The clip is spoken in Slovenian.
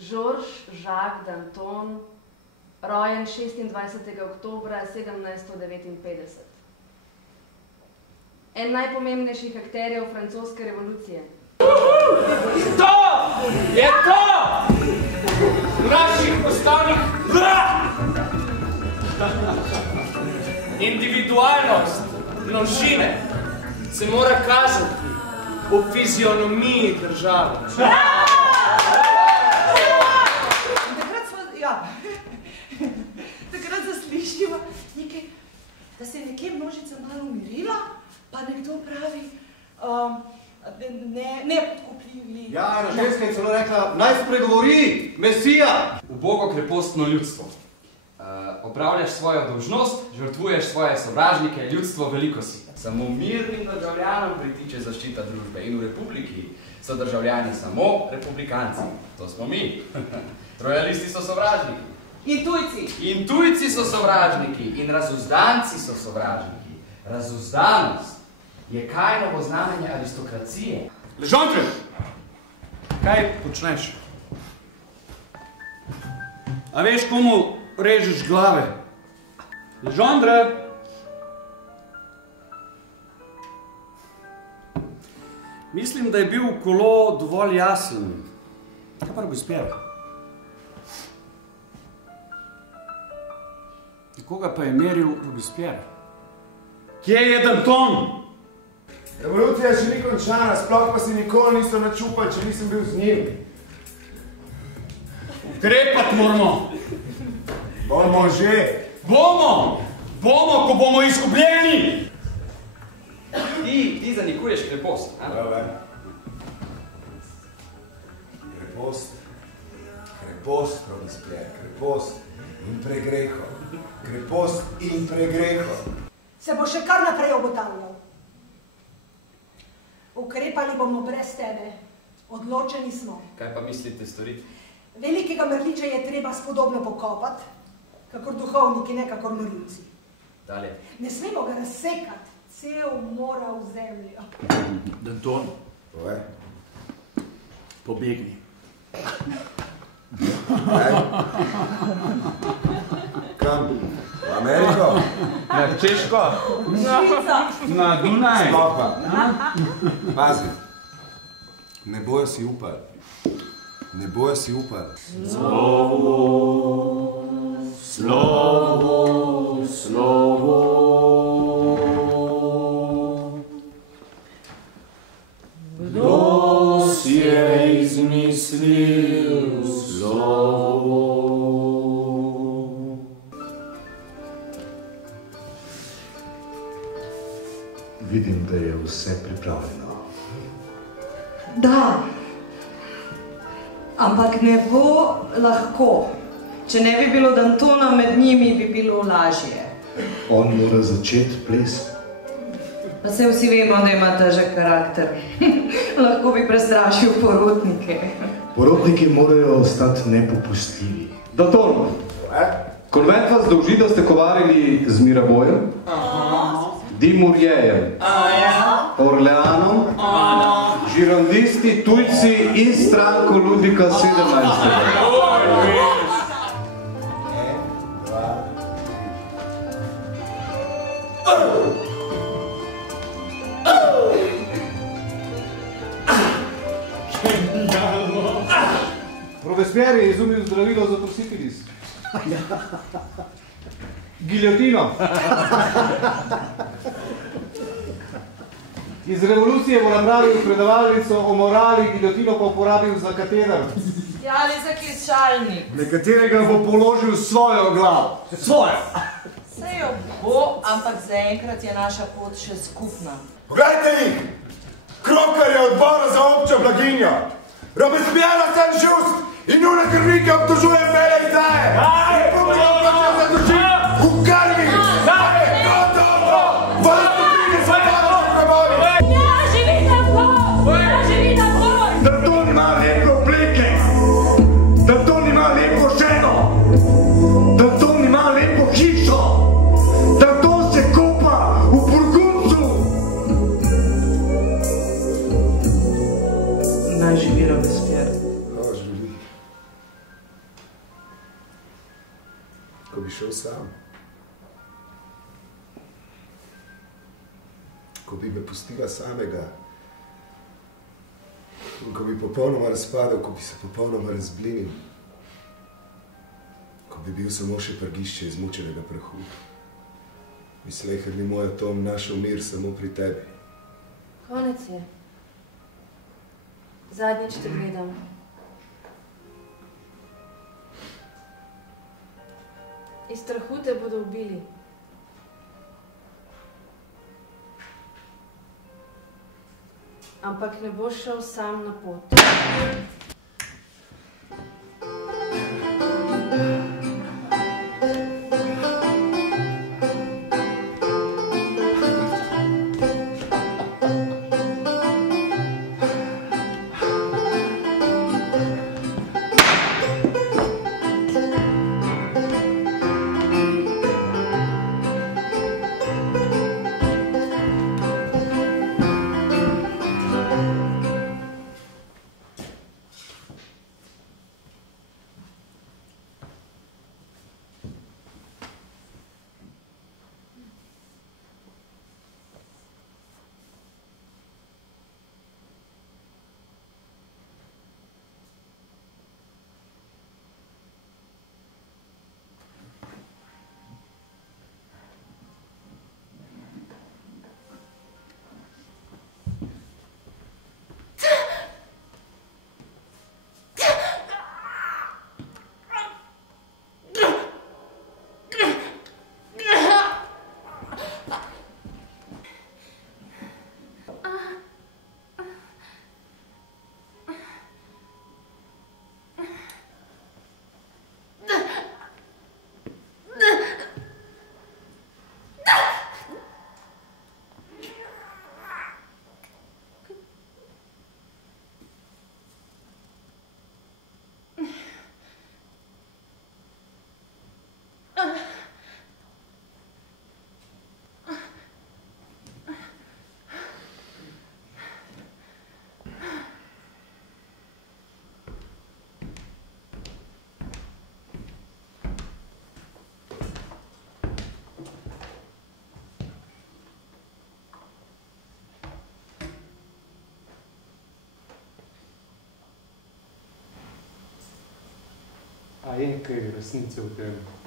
Georges Jacques Danton, rojen 26. oktobra 1759. En najpomembnejših akterjev francoske revolucije. To je to! Naših postavnih individualnost, množine se mora kazati v fizionomiji države. Takrat zaslišiva nekaj, da se je nekje množica malo umirila, pa nekdo pravi, nepodkupljivi. Ja, ena ženska je celo rekla, naj spregovori, Mesija! Ubogo krepostno ljudstvo. Opravljaš svojo dolžnost, žrtvuješ svoje sovražnike, ljudstvo veliko si. Samo mirnim državljanom pritiče zaščita družbe in v republiki so državljani samo republikanci. To smo mi. Rojalisti so sovražniki. In tujci. In tujci so sovražniki in razuzdanci so sovražniki. Razuzdanost je Kainovo znamenje aristokracije. Ležandre! Kaj počneš? A veš, komu režeš glave? Ležandre! Mislim, da je bil kolo dovolj jasen. Kaj pa Robespierre? Koga pa je meril Robespierre? Kje je Danton? Revolucija še ni končana, sploh pa si nikoli niso načupali, če nisem bil z njim. Ukrepati moramo. Bomo že. Bomo! Bomo, ko bomo izgubljeni! Ti zanikuješ krepost. Krepost. Krepost, Robespierre. Krepost in pregreho. Krepost in pregreho. Se bo še kar naprej obotavljal. Ukrepali bomo brez tebe. Odločeni smo. Kaj pa mislite storiti? Velikega mrliča je treba spodobno pokopati, kakor duhovniki, ne kakor morilci. Dalje. Ne smemo ga razsekati. Cel mora v zemljo. Danton. Povej. Pobegni. Kam? V Ameriko? Na Češko? Na Dunaj? Sploh pa. Pazi. Ne bojo si upali. Ne bojo si upali. Slovo, slovo, slovo. Kdo si je izmislil slovo? Vidim, da je vse pripravljeno. Da. Ampak ne bo lahko. Če ne bi bilo Dantona, med njimi bi bilo lažje. On mora začeti ples. Pa se vsi vemo, da ima težek karakter. Lahko bi prestrašil porotnike. Porotniki morajo ostati nepopustljivi. Danton, konvent vas dolži, da ste kovarili z Mirabojem, Dimurjejem, Orleanom, žirondisti, tujci in stranko Ludvika 17. Robespierre je izumil zdravilo za prosipilis. Giljotino. Iz revolucije bo napravil predavalnico o morali, giljotino pa uporabil za kateder. Ja, ali za kisalnik. Nekaterega bo položil svojo glavo. Svojo. Saj jo bo, ampak zaenkrat je naša pot še skupna. Poglejte jih! Krokar je odbora za občo blaginjo. Robespierre sem žust in njune krvnike obtožuje mele izdaje. Republika pa se zadrži v krvi. Gotovo! Vlasto pride svoboda v prevoli. Ja, živi Danton! Ja, živi Danton! Danton ima lepe obleke. Danton ima lepo ženo. Danton ima lepo hišo. Danton se kopa v Burgundcu. Naj živi Robespierre. šel sam. Ko bi me pustila samega, in ko bi popolnoma razpadal, ko bi se popolnoma razblinil, ko bi bil samo še prgišče izmučenega prahu, bi sleherni moj atom našel mir samo pri tebi. Konec je. Zadnjič te gledam. Iz strahu te bodo ubili. Ampak ne boš šel sam na pot. A je kaj resnice v tem?